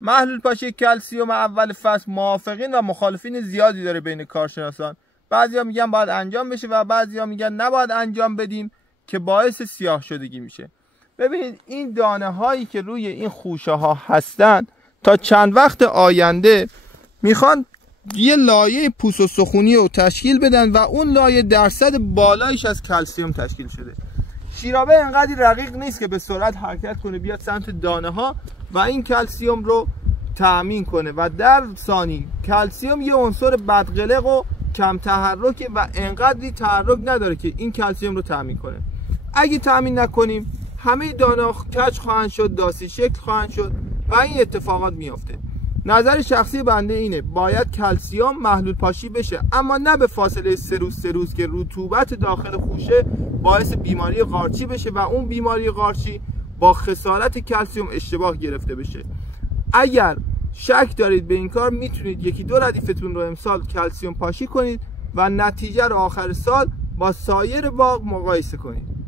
محلول پاشی کلسیم اول فصل موافقین و مخالفین زیادی داره بین کارشناسان. بعضیا میگن باید انجام بشه و بعضیا میگن نباید انجام بدیم که باعث سیاه شدگی میشه. ببینید این دانه هایی که روی این خوشه ها هستن تا چند وقت آینده میخوان یه لایه پوست و سخونی رو تشکیل بدن و اون لایه درصد بالایش از کلسیم تشکیل شده. شیرابه انقدر رقیق نیست که به سرعت حرکت کنه بیاد سمت دانه ها و این کلسیم رو تأمین کنه و در ثانی کلسیم یه عنصر بدقلق و کم تحرکه و انقدری تحرک نداره که این کلسیم رو تأمین کنه. اگه تأمین نکنیم همه دانه ها کج خواهند شد، داسی شکل خواهند شد و این اتفاقات میافته. نظر شخصی بنده اینه باید کلسیم محلول پاشی بشه، اما نه به فاصله 3 روز که رطوبت داخل خوشه باعث بیماری قارچی بشه و اون بیماری قارچی با خسارت کلسیم اشتباه گرفته بشه. اگر شک دارید به این کار میتونید 1-2 ردیفتون رو امسال کلسیم پاشی کنید و نتیجه رو آخر سال با سایر باغ مقایسه کنید.